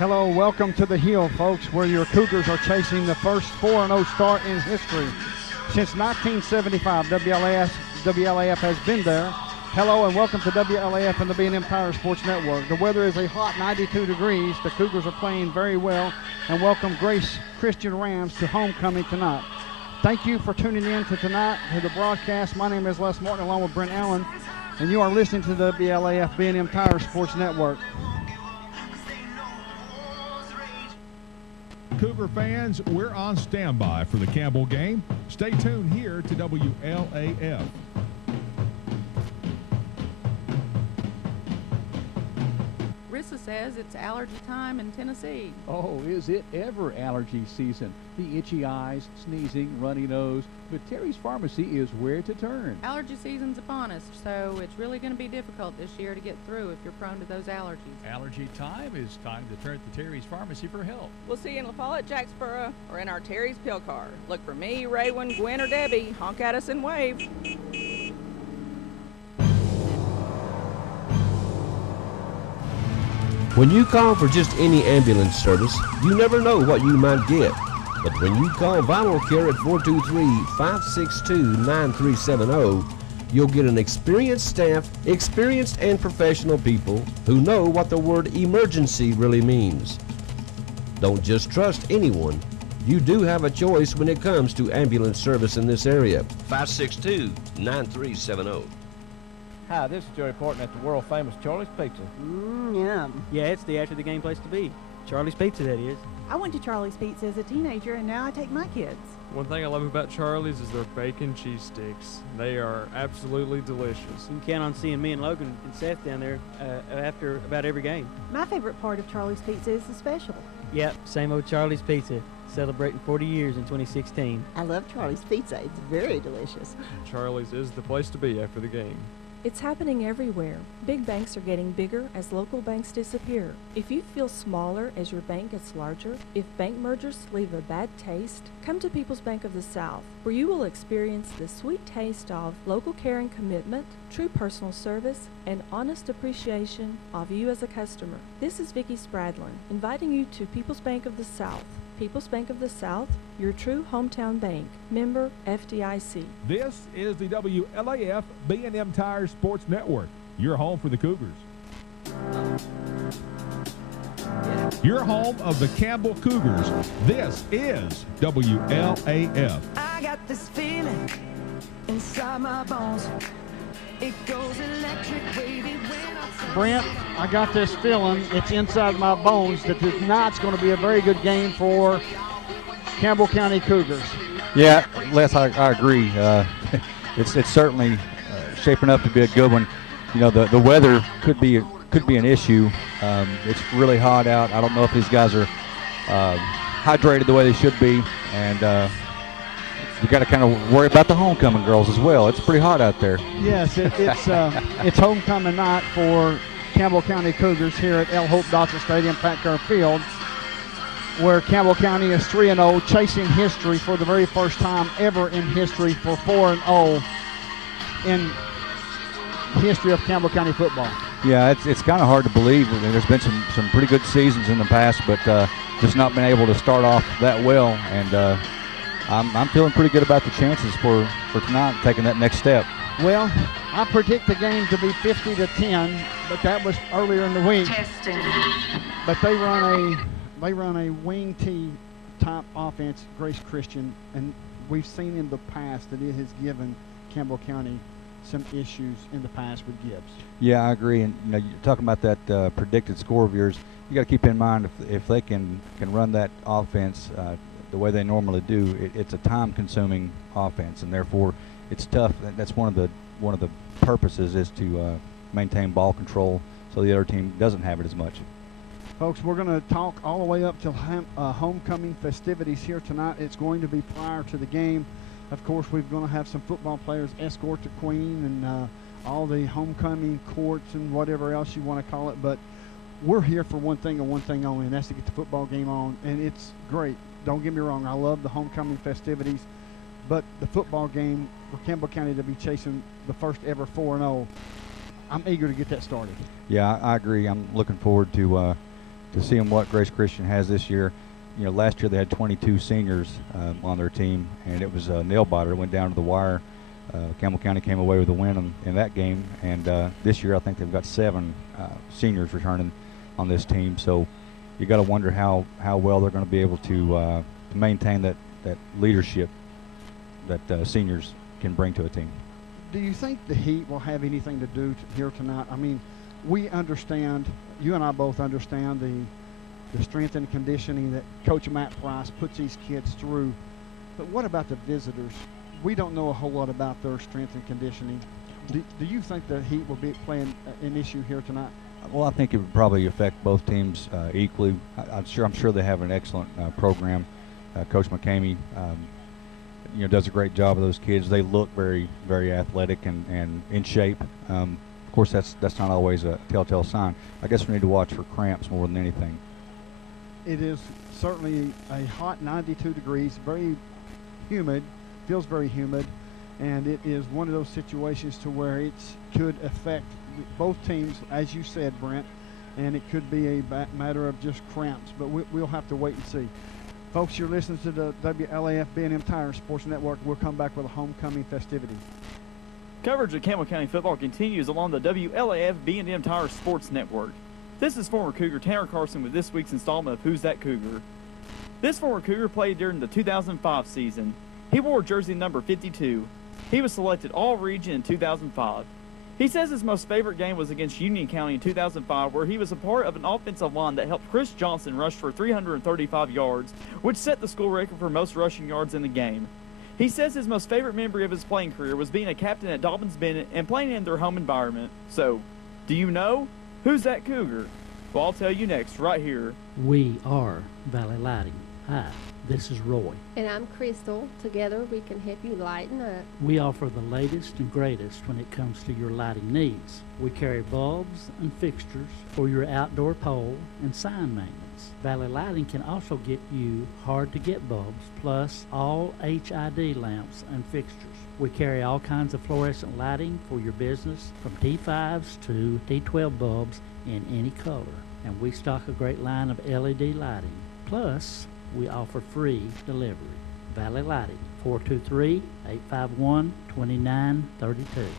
Hello, welcome to the Hill, folks, where your Cougars are chasing the first 4-0 start in history. Since 1975, WLAF has been there. Hello and welcome to WLAF and the B&M Tire Sports Network. The weather is a hot 92 degrees. The Cougars are playing very well, and welcome Grace Christian Rams to homecoming tonight. Thank you for tuning in to the broadcast. My name is Les Martin along with Brent Allen, and you are listening to the WLAF B&M Tire Sports Network. Cougar fans, we're on standby for the Campbell game. Stay tuned here to WLAF. Rissa says it's allergy time in Tennessee. Oh, is it ever allergy season? The itchy eyes, sneezing, runny nose. But Terry's Pharmacy is where to turn. Allergy season's upon us, so it's really going to be difficult this year to get through if you're prone to those allergies. Allergy time is time to turn to Terry's Pharmacy for help. We'll see you in La Follette, Jacksboro, or in our Terry's Pill Car. Look for me, Raywin, Gwen, or Debbie. Honk at us and wave. When you call for just any ambulance service, you never know what you might get. But when you call Vital Care at 423-562-9370, you'll get an experienced staff, experienced and professional people who know what the word emergency really means. Don't just trust anyone. You do have a choice when it comes to ambulance service in this area. 562-9370. Hi, this is Joe reporting at the world-famous Charlie's Pizza. Yum. Yeah, it's the after-the-game place to be. Charlie's Pizza, that is. I went to Charlie's Pizza as a teenager, and now I take my kids. One thing I love about Charlie's is their bacon cheese sticks. They are absolutely delicious. You can count on seeing me and Logan and Seth down there after about every game. My favorite part of Charlie's Pizza is the special. Yep, same old Charlie's Pizza, celebrating 40 years in 2016. I love Charlie's Pizza. It's very delicious. Charlie's is the place to be after the game. It's happening everywhere. Big banks are getting bigger as local banks disappear. If you feel smaller as your bank gets larger, if bank mergers leave a bad taste, come to People's Bank of the South, where you will experience the sweet taste of local care and commitment, true personal service, and honest appreciation of you as a customer. This is Vicki Spradlin, inviting you to People's Bank of the South. People's Bank of the South, your true hometown bank. Member FDIC. This is the WLAF B&M Tire Sports Network, your home for the Cougars. Your home of the Campbell Cougars. This is WLAF. I got this feeling inside my bones. It goes electric wavy when I... Brent, I got this feeling, it's inside my bones, that tonight's going to be a very good game for Campbell County Cougars. Yeah, Les, I agree. It's certainly shaping up to be a good one. You know, the weather could be an issue. It's really hot out. I don't know if these guys are hydrated the way they should be, and you got to kind of worry about the homecoming girls as well. It's pretty hot out there. Yes, it's homecoming night for Campbell County Cougars here at El Hope Dodson Stadium, Pat Kerr Field, where Campbell County is 3-0, chasing history for the very first time ever in history for 4-0 in history of Campbell County football. Yeah, it's kind of hard to believe. There's been some pretty good seasons in the past, but just not been able to start off that well. And I'm feeling pretty good about the chances for tonight, taking that next step. Well, I predict the game to be 50-10, but that was earlier in the week. Testing. But they run a wing T type offense, Grace Christian, and we've seen in the past that it has given Campbell County some issues in the past with Gibbs. Yeah, I agree. And you know, you're talking about that predicted score of yours. You got to keep in mind if they can run that offense the way they normally do, it's a time-consuming offense, and therefore it's tough. That's one of the purposes is to maintain ball control so the other team doesn't have it as much. Folks, we're going to talk all the way up to homecoming festivities here tonight. It's going to be prior to the game. Of course, we're going to have some football players escort the Queen and all the homecoming courts and whatever else you want to call it. But we're here for one thing and one thing only, and that's to get the football game on. And it's great. Don't get me wrong. I love the homecoming festivities. But the football game for Campbell County to be chasing the first ever 4-0, I'm eager to get that started. Yeah, I agree. I'm looking forward to to see what Grace Christian has this year. You know, last year they had 22 seniors on their team, and it was a nail biter. It went down to the wire. Campbell County came away with a win in that game, and this year I think they've got 7 seniors returning on this team. So you got to wonder how well they're going to be able to maintain that leadership that seniors can bring to a team. Do you think the heat will have anything to do here tonight? I mean, we understand, you and I both understand the strength and conditioning that Coach Matt Price puts these kids through. But what about the visitors? We don't know a whole lot about their strength and conditioning. Do you think the heat will be playing an issue here tonight? Well, I think it would probably affect both teams equally. I'm sure they have an excellent program. Coach McCamey, does a great job of those kids. They look very, very athletic and in shape. Of course, that's not always a telltale sign. I guess we need to watch for cramps more than anything. It is certainly a hot 92 degrees, very humid, feels very humid, and it is one of those situations to where it could affect both teams, as you said, Brent, and it could be a matter of just cramps, but we'll have to wait and see. Folks, you're listening to the WLAF B&M Tire Sports Network. We'll come back with a homecoming festivity. Coverage of Campbell County football continues along the WLAF B&M Tire Sports Network. This is former Cougar Tanner Carson with this week's installment of Who's That Cougar? This former Cougar played during the 2005 season. He wore jersey number 52. He was selected All-Region in 2005. He says his most favorite game was against Union County in 2005, where he was a part of an offensive line that helped Chris Johnson rush for 335 yards, which set the school record for most rushing yards in the game. He says his most favorite memory of his playing career was being a captain at Dobbins Bennett and playing in their home environment. So, do you know? Who's that Cougar? Well, I'll tell you next, right here. We are Valley Lighting. Hi, this is Roy. And I'm Crystal. Together we can help you lighten up. We offer the latest and greatest when it comes to your lighting needs. We carry bulbs and fixtures for your outdoor pole and sign maintenance. Valley Lighting can also get you hard-to-get bulbs, plus all HID lamps and fixtures. We carry all kinds of fluorescent lighting for your business, from T5s to T12 bulbs in any color. And we stock a great line of LED lighting. Plus, we offer free delivery. Valley Lighting, 423-851-2932.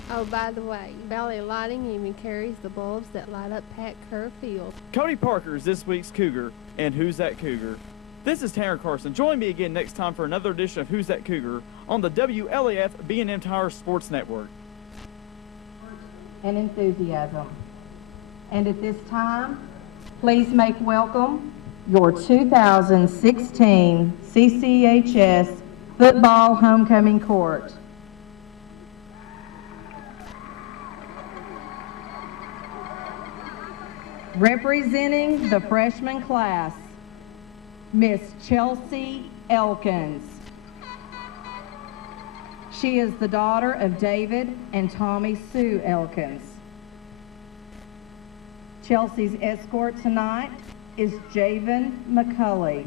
Oh, by the way, Valley Lighting even carries the bulbs that light up Pat Kerr Field. Cody Parker is this week's Cougar, and Who's That Cougar? This is Tanner Carson. Join me again next time for another edition of Who's That Cougar on the WLAF B&M Tire Sports Network. And enthusiasm. And at this time, please make welcome your 2016 CCHS Football Homecoming Court. Representing the freshman class, Miss Chelsea Elkins. She is the daughter of David and Tommy Sue Elkins. Chelsea's escort tonight is Javen McCulley,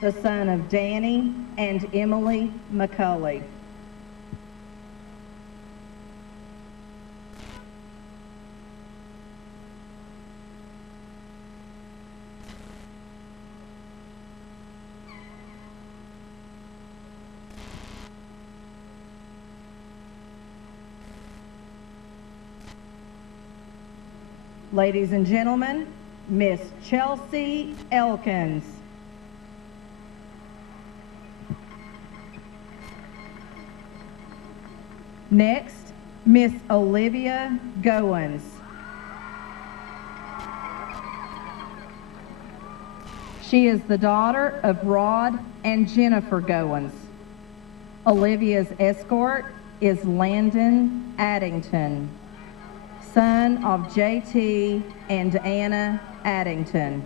the son of Danny and Emily McCulley. Ladies and gentlemen, Miss Chelsea Elkins. Next, Miss Olivia Goins. She is the daughter of Rod and Jennifer Goins. Olivia's escort is Landon Addington, son of JT and Anna Addington.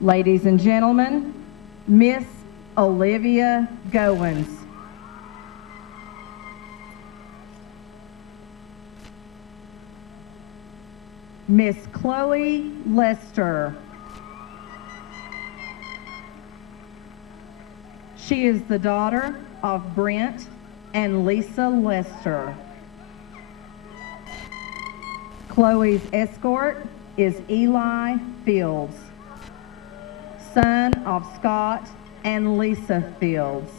Ladies and gentlemen, Miss Olivia Goins. Miss Chloe Lester. She is the daughter of Brent and Lisa Lester. Chloe's escort is Eli Fields, son of Scott and Lisa Fields.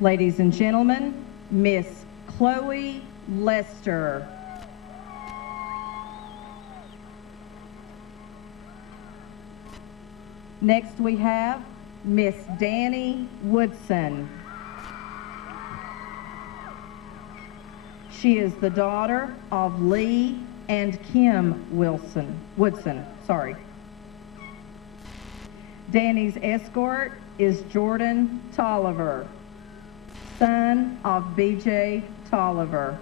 Ladies and gentlemen, Miss Chloe Lester. Next we have Miss Danny Woodson. She is the daughter of Lee and Kim Woodson. Danny's escort is Jordan Tolliver, son of B.J. Tolliver.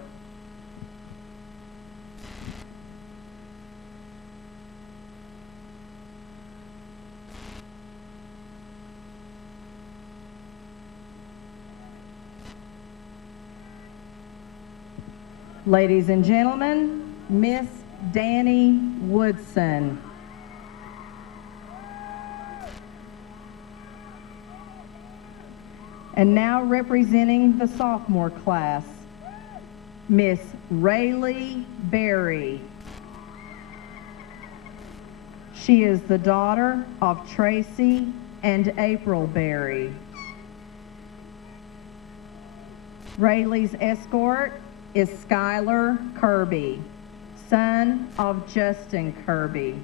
Ladies and gentlemen, Miss Danny Woodson. And now representing the sophomore class, Miss Rayleigh Berry. She is the daughter of Tracy and April Berry. Rayleigh's escort is Skylar Kirby, son of Justin Kirby.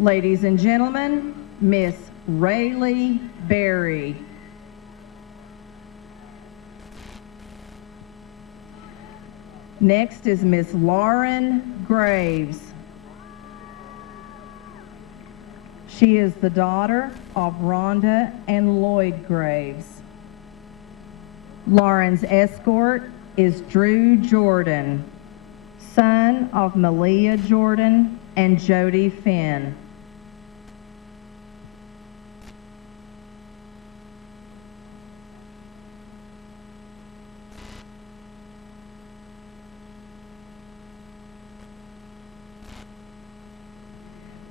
Ladies and gentlemen, Miss Rayleigh Berry. Next is Miss Lauren Graves. She is the daughter of Rhonda and Lloyd Graves. Lauren's escort is Drew Jordan, son of Malia Jordan and Jody Finn.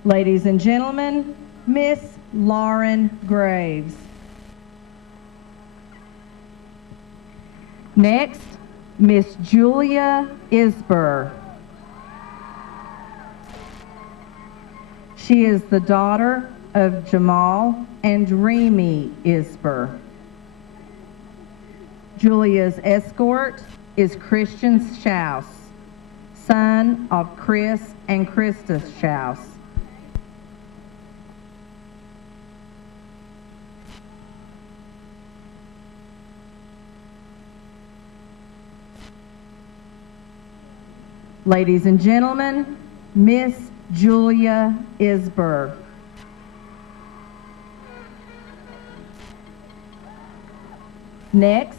Ladies and gentlemen, Miss Lauren Graves. Next, Miss Julia Isber. She is the daughter of Jamal and Remy Isber. Julia's escort is Christian Schaus, son of Chris and Krista Schaus. Ladies and gentlemen, Miss Julia Isber. Next,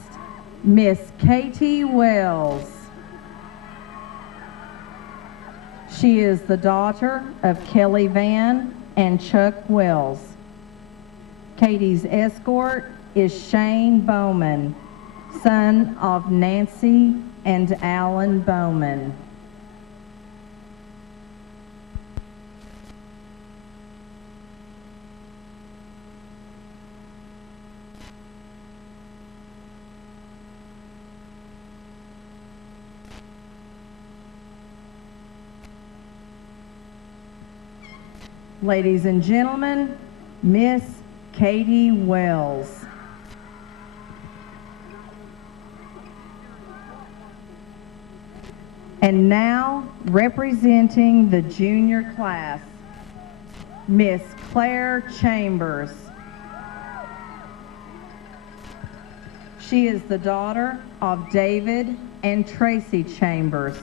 Miss Katie Wells. She is the daughter of Kelly Van and Chuck Wells. Katie's escort is Shane Bowman, son of Nancy and Alan Bowman. Ladies and gentlemen, Miss Katie Wells. And now, representing the junior class, Miss Claire Chambers. She is the daughter of David and Tracy Chambers.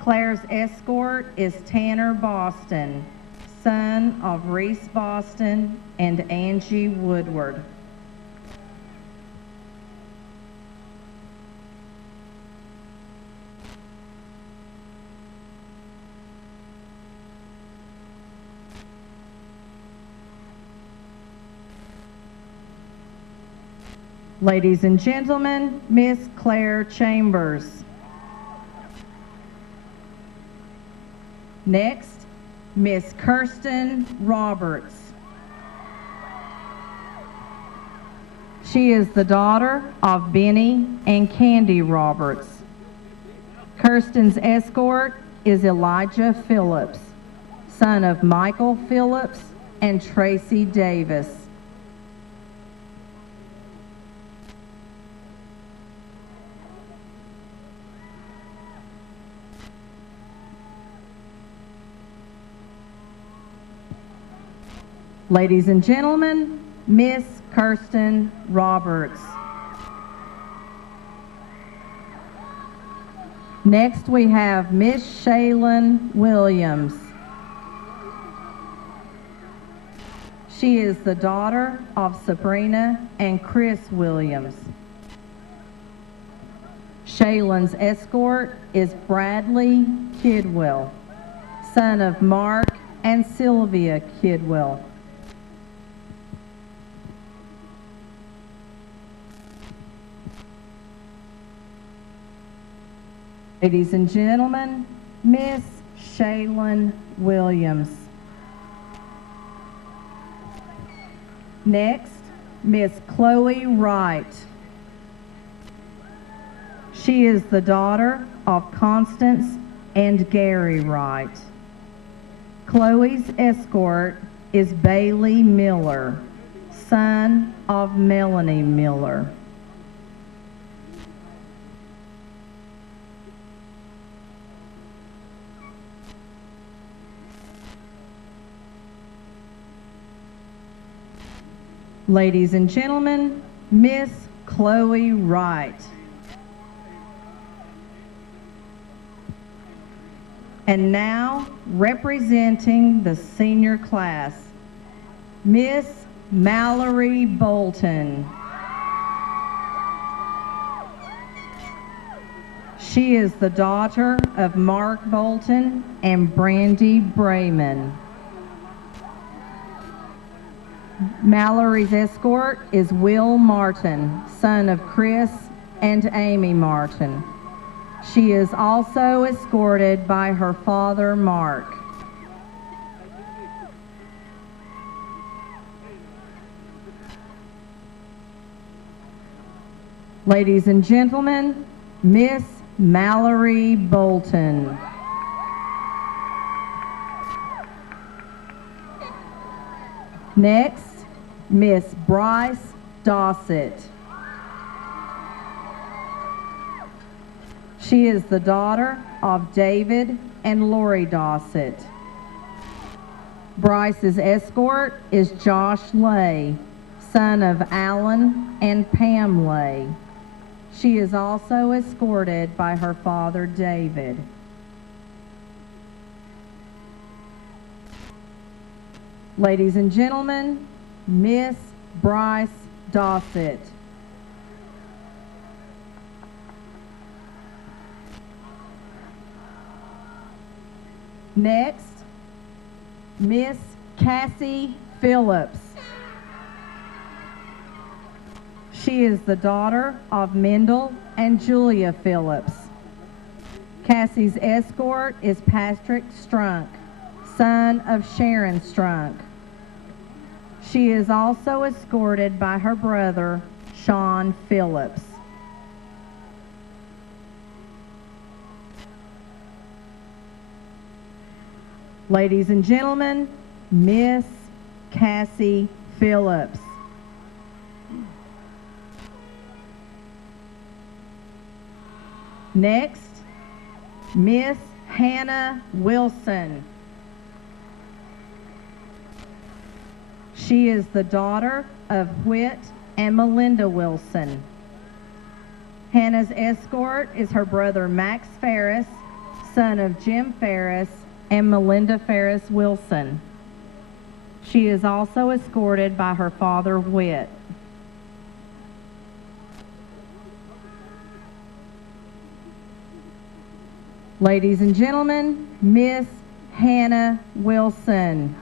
Claire's escort is Tanner Boston, son of Reese Boston and Angie Woodward. Ladies and gentlemen, Miss Claire Chambers. Next, Miss Kirsten Roberts. She is the daughter of Benny and Candy Roberts. Kirsten's escort is Elijah Phillips, son of Michael Phillips and Tracy Davis. Ladies and gentlemen, Miss Kirsten Roberts. Next we have Miss Shaylin Williams. She is the daughter of Sabrina and Chris Williams. Shaylin's escort is Bradley Kidwell, son of Mark and Sylvia Kidwell. Ladies and gentlemen, Miss Shaylin Williams. Next, Miss Chloe Wright. She is the daughter of Constance and Gary Wright. Chloe's escort is Bailey Miller, son of Melanie Miller. Ladies and gentlemen, Miss Chloe Wright. And now, representing the senior class, Miss Mallory Bolton. She is the daughter of Mark Bolton and Brandy Brayman. Mallory's escort is Will Martin, son of Chris and Amy Martin. She is also escorted by her father, Mark. Ladies and gentlemen, Miss Mallory Bolton. Next, Miss Bryce Dossett. She is the daughter of David and Lori Dossett. Bryce's escort is Josh Lay, son of Alan and Pam Lay. She is also escorted by her father, David. Ladies and gentlemen, Miss Bryce Dossett. Next, Miss Cassie Phillips. She is the daughter of Mendel and Julia Phillips. Cassie's escort is Patrick Strunk, son of Sharon Strunk. She is also escorted by her brother, Sean Phillips. Ladies and gentlemen, Miss Cassie Phillips. Next, Miss Hannah Wilson. She is the daughter of Whit and Melinda Wilson. Hannah's escort is her brother Max Ferris, son of Jim Ferris and Melinda Ferris Wilson. She is also escorted by her father Whit. Ladies and gentlemen, Miss Hannah Wilson.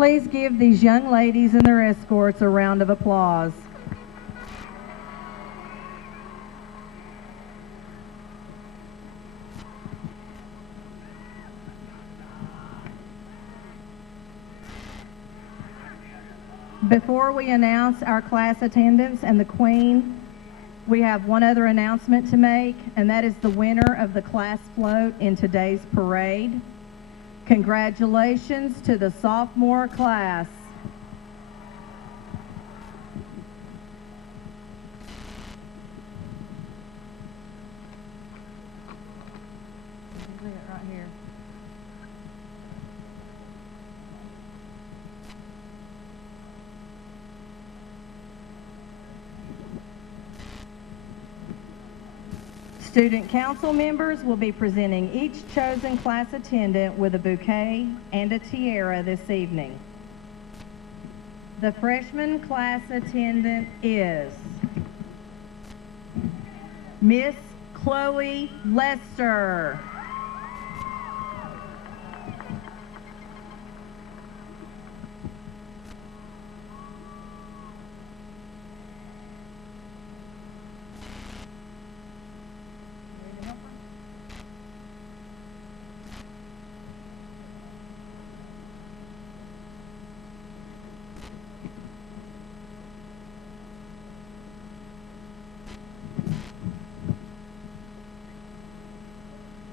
Please give these young ladies and their escorts a round of applause. Before we announce our class attendance and the Queen, we have one other announcement to make, and that is the winner of the class float in today's parade. Congratulations to the sophomore class. Right here. Student council members will be presenting each chosen class attendant with a bouquet and a tiara this evening. The freshman class attendant is Miss Chloe Lester.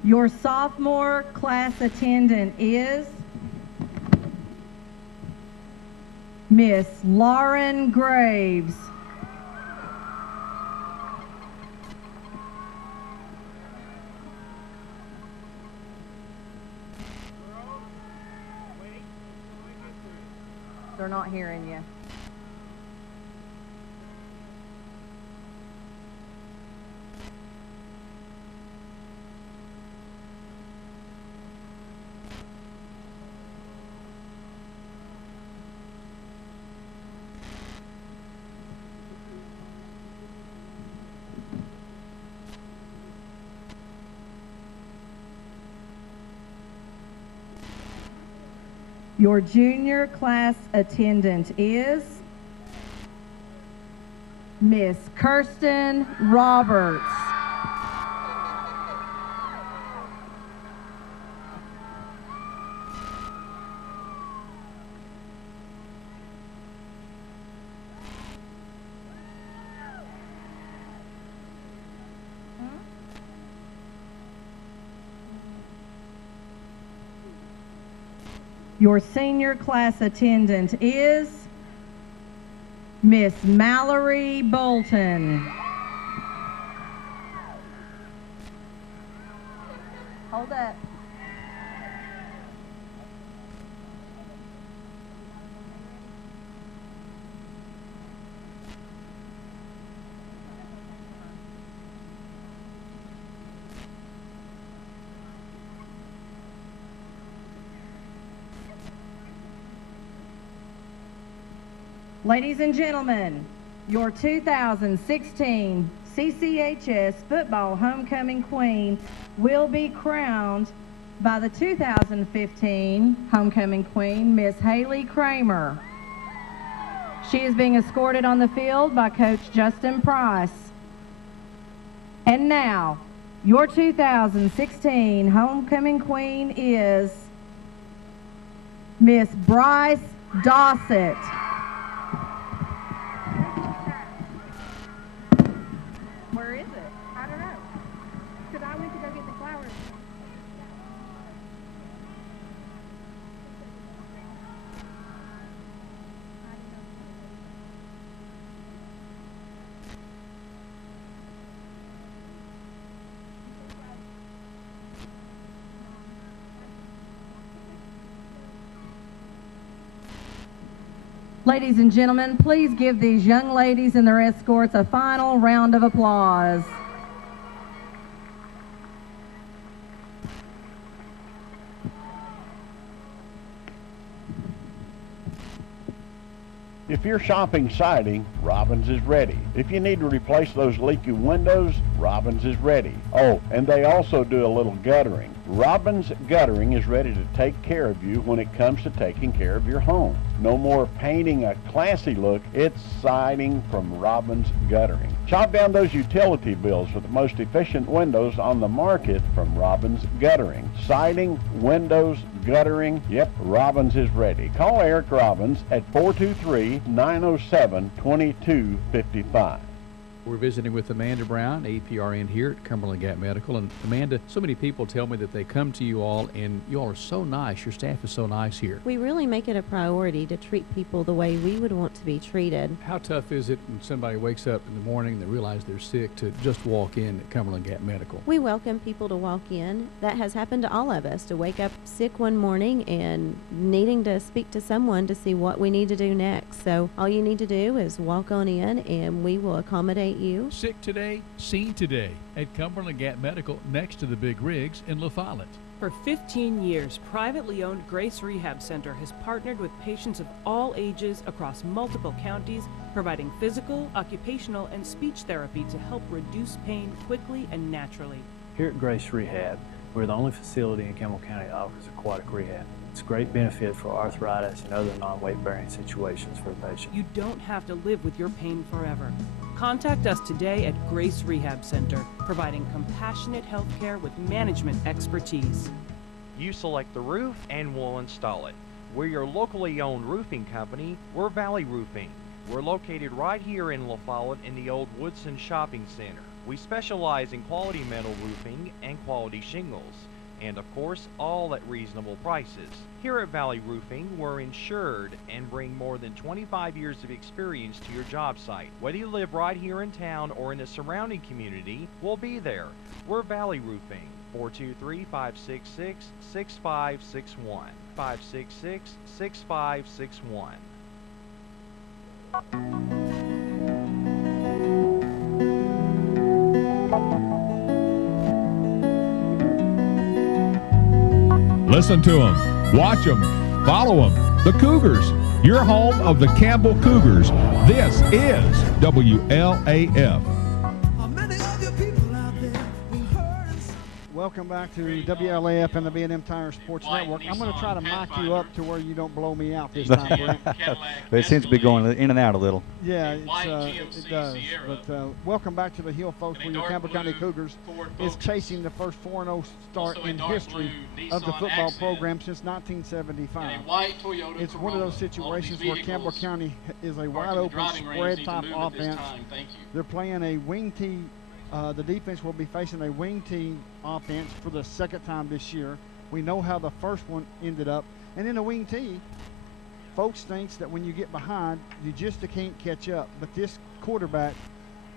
Your sophomore class attendant is Miss Lauren Graves. They're not hearing you. Your junior class attendant is Miss Kirsten Roberts. Your senior class attendant is Miss Mallory Bolton. Hold up. Ladies and gentlemen, your 2016 CCHS Football Homecoming Queen will be crowned by the 2015 Homecoming Queen, Miss Haley Kramer. She is being escorted on the field by Coach Justin Price. And now, your 2016 Homecoming Queen is Miss Bryce Dossett. Where is it? I don't know. Because I went to go get the flowers. Ladies and gentlemen, please give these young ladies and their escorts a final round of applause. If you're shopping siding, Robbins is ready. If you need to replace those leaky windows, Robbins is ready. Oh, and they also do a little guttering. Robbins Guttering is ready to take care of you when it comes to taking care of your home. No more painting a classy look, it's siding from Robbins Guttering. Chop down those utility bills with the most efficient windows on the market from Robbins Guttering. Siding, windows, guttering, yep, Robbins is ready. Call Eric Robbins at 423-907-2255. We're visiting with Amanda Brown, APRN here at Cumberland Gap Medical. And Amanda, so many people tell me that they come to you all, and you all are so nice. Your staff is so nice here. We really make it a priority to treat people the way we would want to be treated. How tough is it when somebody wakes up in the morning and they realize they're sick to just walk in at Cumberland Gap Medical? We welcome people to walk in. That has happened to all of us, to wake up sick one morning and needing to speak to someone to see what we need to do next. So all you need to do is walk on in, and we will accommodate you. Sick today, seen today at Cumberland Gap Medical next to the Big Rigs in La Follette. For 15 years, privately owned Grace Rehab Center has partnered with patients of all ages across multiple counties, providing physical, occupational, and speech therapy to help reduce pain quickly and naturally. Here at Grace Rehab, we're the only facility in Campbell County that offers aquatic rehab. It's a great benefit for arthritis and other non-weight-bearing situations for the patient. You don't have to live with your pain forever. Contact us today at Grace Rehab Center, providing compassionate health care with management expertise. You select the roof and we'll install it. We're your locally owned roofing company. We're Valley Roofing. We're located right here in La Follette in the old Woodson Shopping Center. We specialize in quality metal roofing and quality shingles, and of course, all at reasonable prices. Here at Valley Roofing, we're insured and bring more than 25 years of experience to your job site. Whether you live right here in town or in the surrounding community, we'll be there. We're Valley Roofing, 423-566-6561, 566-6561. Listen to them, watch them, follow them. The Cougars, your home of the Campbell Cougars. This is WLAF. Welcome back to WLAF and the B&M Tire Sports Network. I'm going to try to mic you up to where you don't blow me out this time, Brent. It seems to be going in and out a little. Yeah, it does. But welcome back to the Hill, folks, where your Campbell County Cougars is chasing the first 4-0 start in history of the football program since 1975. It's one of those situations where Campbell County is a wide-open spread-type offense. They're playing a wing tee. The defense will be facing a wing tee offense for the second time this year. We know how the first one ended up. And in the wing tee, folks thinks that when you get behind, you just can't catch up. But this quarterback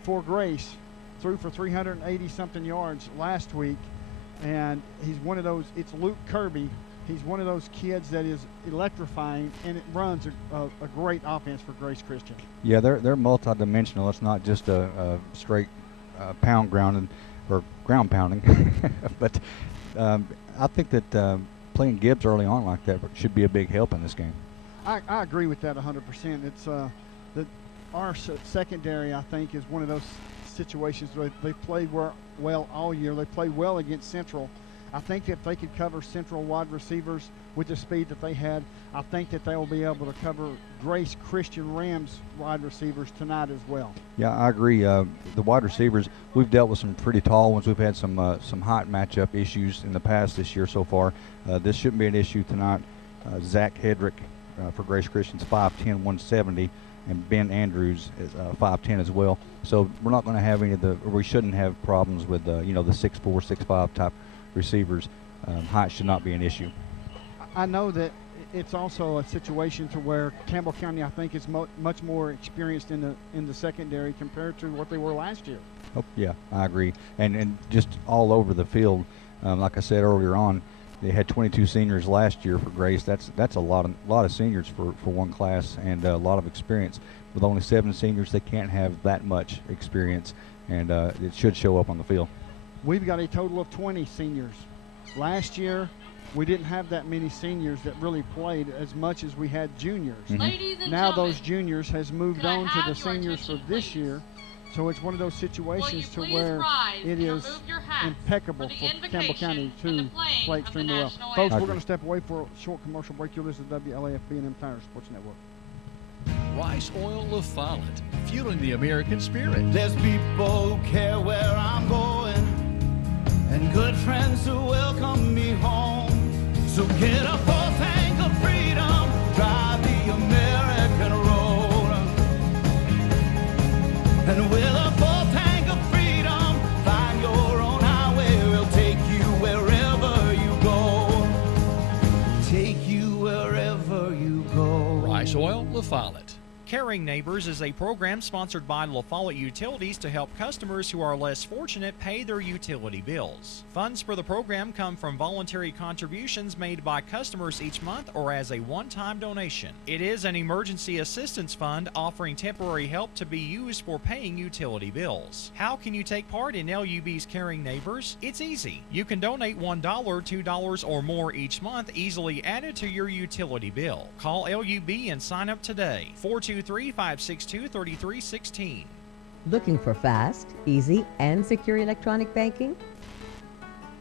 for Grace threw for 380-something yards last week. And he's one of those, it's Luke Kirby. He's one of those kids that is electrifying, and it runs a great offense for Grace Christian. Yeah, they're multidimensional. It's not just a straight pound grounding or ground pounding, but I think that playing Gibbs early on like that should be a big help in this game. I agree with that 100%. It's that our secondary, I think, is one of those situations where they played well all year. They played well against Central. I think if they could cover Central wide receivers with the speed that they had, I think that they will be able to cover Grace Christian Rams wide receivers tonight as well. Yeah, I agree. The wide receivers, we've dealt with some pretty tall ones. We've had some hot matchup issues in the past this year so far. This shouldn't be an issue tonight. Zach Hedrick for Grace Christian's 5'10", 170, and Ben Andrews is 5'10" as well. So we're not going to have we shouldn't have problems with the 6'4", 6'5" type receivers. Height should not be an issue. I know that it's also a situation to where Campbell County, I think, is much more experienced in the secondary compared to what they were last year. Oh yeah, I agree. And just all over the field, like I said earlier on, they had 22 seniors last year for Grace. That's a lot of seniors for one class, and a lot of experience. With only 7 seniors, they can't have that much experience, and it should show up on the field. We've got a total of 20 seniors. Last year, we didn't have that many seniors that really played as much as we had juniors. Mm-hmm. Now those juniors has moved on to the seniors for this year, so it's one of those situations to where it is impeccable for Campbell County to play extremely well. Folks, we're going to step away for a short commercial break. You're listening to WLAF B&M Tire Sports Network. Rice Oil of Follett, fueling the American spirit. There's people who care where I'm going, and good friends who welcome me home. So get a full tank of freedom, drive the American road. And with a full tank of freedom, find your own highway. We'll take you wherever you go. Take you wherever you go. Rice Oil of Follett. Caring Neighbors is a program sponsored by La Follette Utilities to help customers who are less fortunate pay their utility bills. Funds for the program come from voluntary contributions made by customers each month or as a one-time donation. It is an emergency assistance fund offering temporary help to be used for paying utility bills. How can you take part in LUB's Caring Neighbors? It's easy. You can donate $1, $2, or more each month, easily added to your utility bill. Call LUB and sign up today. 423-562-3316. Looking for fast, easy, and secure electronic banking?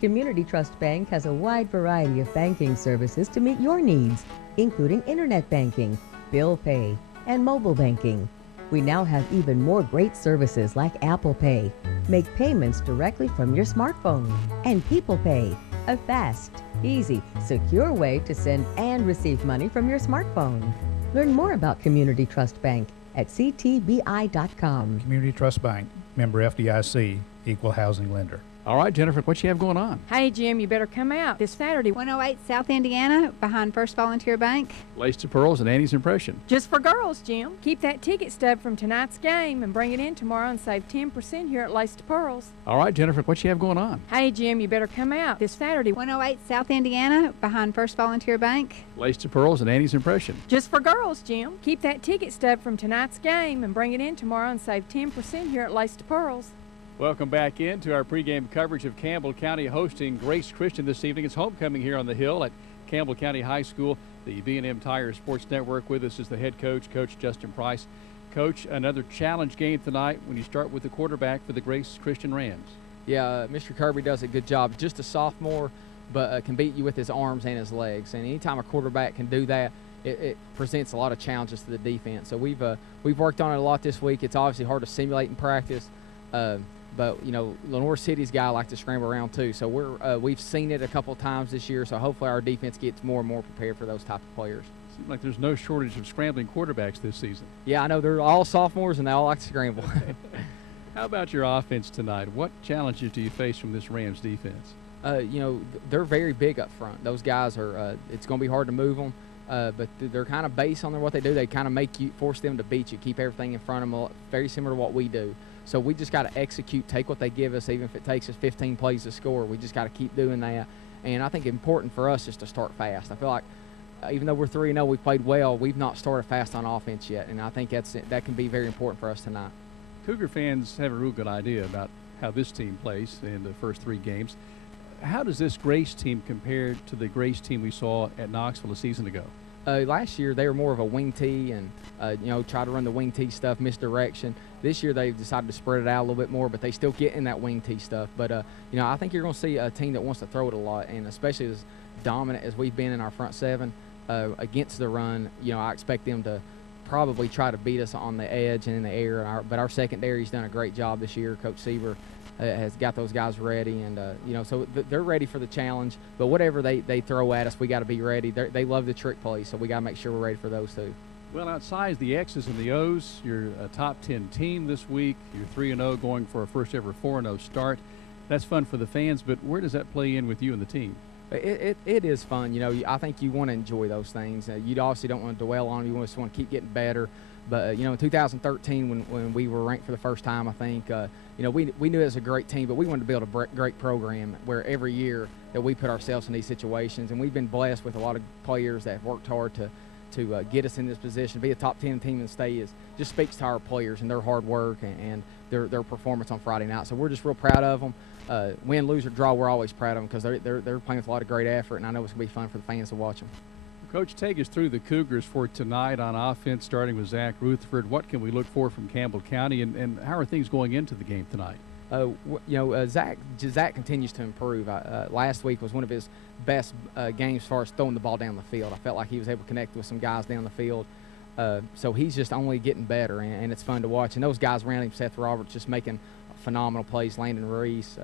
Community Trust Bank has a wide variety of banking services to meet your needs, including internet banking, bill pay, and mobile banking. We now have even more great services like Apple Pay. Make payments directly from your smartphone. And People Pay, a fast, easy, secure way to send and receive money from your smartphone. Learn more about Community Trust Bank at ctbi.com. Community Trust Bank, member FDIC, equal housing lender. All right, Jennifer, what you have going on? Hey, Jim, you better come out this Saturday. 108 South Indiana, behind First Volunteer Bank. Lace to Pearls and Annie's Impression. Just for girls, Jim. Keep that ticket stub from tonight's game and bring it in tomorrow and save 10% here at Lace to Pearls. All right, Jennifer, what you have going on? Hey, Jim, you better come out this Saturday. 108 South Indiana, behind First Volunteer Bank. Lace to Pearls and Annie's Impression. Just for girls, Jim. Keep that ticket stub from tonight's game and bring it in tomorrow and save 10% here at Lace to Pearls. Welcome back into our pregame coverage of Campbell County hosting Grace Christian this evening. It's homecoming here on the Hill at Campbell County High School. The B&M Tire Sports Network. With us is the head coach, Coach Justin Price. Coach, another challenge game tonight when you start with the quarterback for the Grace Christian Rams. Yeah, Mr. Kirby does a good job. Just a sophomore, but can beat you with his arms and his legs. And anytime a quarterback can do that, it presents a lot of challenges to the defense. So we've worked on it a lot this week. It's obviously hard to simulate in practice. But, you know, Lenore City's guy like to scramble around too. So we've seen it a couple of times this year. So hopefully our defense gets more and more prepared for those type of players. Seems like there's no shortage of scrambling quarterbacks this season. Yeah, I know. They're all sophomores and they all like to scramble. How about your offense tonight? What challenges do you face from this Rams defense? You know, they're very big up front. Those guys are, it's going to be hard to move them. But they're kind of based on what they do. They kind of force them to beat you, keep everything in front of them, very similar to what we do. So we just got to execute, take what they give us, even if it takes us 15 plays to score. We just got to keep doing that. And I think important for us is to start fast. I feel like even though we're 3-0, we played well, we've not started fast on offense yet. And I think that can be very important for us tonight. Cougar fans have a real good idea about how this team plays in the first 3 games. How does this Grace team compare to the Grace team we saw at Knoxville a season ago? Last year they were more of a wing tee and try to run the wing tee stuff, misdirection. This year they've decided to spread it out a little bit more, but they still get in that wing tee stuff. But I think you're going to see a team that wants to throw it a lot, and especially as dominant as we've been in our front seven against the run. I expect them to probably try to beat us on the edge and in the air. But our secondary's done a great job this year. Coach Sieber has got those guys ready, and so they're ready for the challenge. But whatever they throw at us, we got to be ready. They love the trick plays, so we got to make sure we're ready for those too. Well, outside the X's and the O's, you're a top 10 team this week. You're 3-0, going for a first ever 4-0 start. That's fun for the fans, but where does that play in with you and the team? It is fun. I think you want to enjoy those things. You obviously don't want to dwell on them. You just want to keep getting better. But, in 2013 when we were ranked for the first time, I think, we knew it was a great team, but we wanted to build a great program where every year that we put ourselves in these situations. And we've been blessed with a lot of players that have worked hard to get us in this position. Be a top 10 team and stay just speaks to our players and their hard work and their performance on Friday night. So we're just real proud of them. Win, lose, or draw, we're always proud of them because they're playing with a lot of great effort, and I know it's going to be fun for the fans to watch them. Coach, take us through the Cougars for tonight on offense, starting with Zach Rutherford. What can we look for from Campbell County, and how are things going into the game tonight? Zach continues to improve. Last week was one of his best games as far as throwing the ball down the field. I felt like he was able to connect with some guys down the field. So he's just only getting better, and it's fun to watch. And those guys around him, Seth Roberts, just making phenomenal plays. Landon Reese,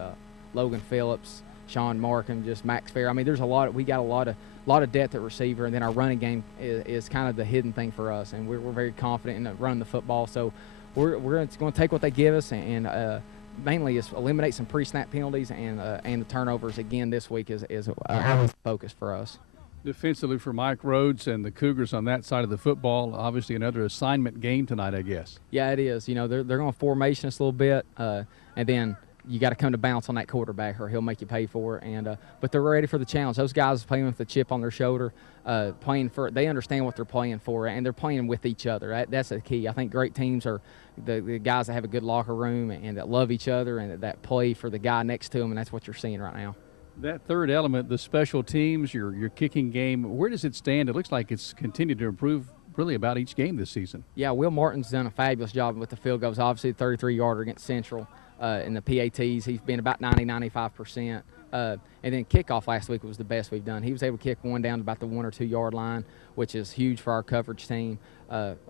Logan Phillips, Sean Markham, just Max Fair. I mean, we got a lot of depth at receiver, and then our running game is kind of the hidden thing for us, and we're very confident in running the football. So we're going to take what they give us and mainly is eliminate some pre-snap penalties and the turnovers again this week is a focus for us. Defensively for Mike Rhodes and the Cougars on that side of the football, obviously another assignment game tonight, I guess. Yeah, it is. They're going to formation us a little bit, and then you got to come to bounce on that quarterback or he'll make you pay for it. And but they're ready for the challenge. Those guys are playing with the chip on their shoulder, they understand what they're playing for, and they're playing with each other. That's the key. I think great teams are the guys that have a good locker room and that love each other and that play for the guy next to them, and that's what you're seeing right now. That third element, the special teams, your kicking game, where does it stand? It looks like it's continued to improve really about each game this season. Yeah, Will Martin's done a fabulous job with the field goals. Obviously, 33-yarder against Central. In the PATs, he's been about 95%. And then kickoff last week was the best we've done. He was able to kick one down to about the 1 or 2 yard line, which is huge for our coverage team.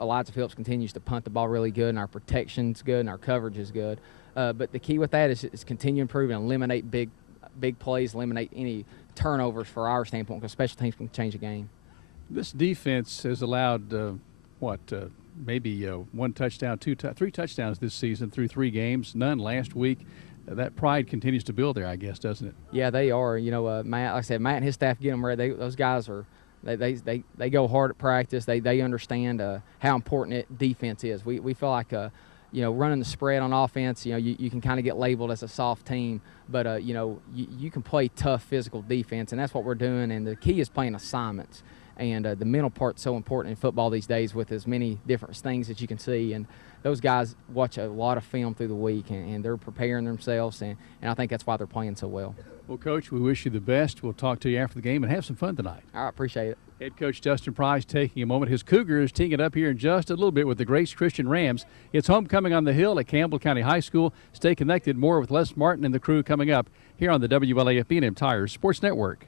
Elijah Phillips continues to punt the ball really good, and our protection's good, and our coverage is good. But the key with that is continue improving and eliminate big plays, eliminate any turnovers for our standpoint, because special teams can change a game. This defense has allowed, maybe one touchdown, three touchdowns this season through 3 games, none last week. That pride continues to build there, I guess, doesn't it? Yeah, they are. Matt, like I said, Matt and his staff get them ready. Those guys are they go hard at practice. They understand how important defense is. We feel like running the spread on offense, you can kind of get labeled as a soft team, but you can play tough physical defense, and that's what we're doing. And the key is playing assignments. And the mental part's so important in football these days with as many different things that you can see. And those guys watch a lot of film through the week, and they're preparing themselves, and I think that's why they're playing so well. Well, Coach, we wish you the best. We'll talk to you after the game and have some fun tonight. I appreciate it. Head coach Justin Price taking a moment. His Cougars teeing it up here in just a little bit with the Grace Christian Rams. It's homecoming on the hill at Campbell County High School. Stay connected. More with Les Martin and the crew coming up here on the WLAF B&M Tires Sports Network.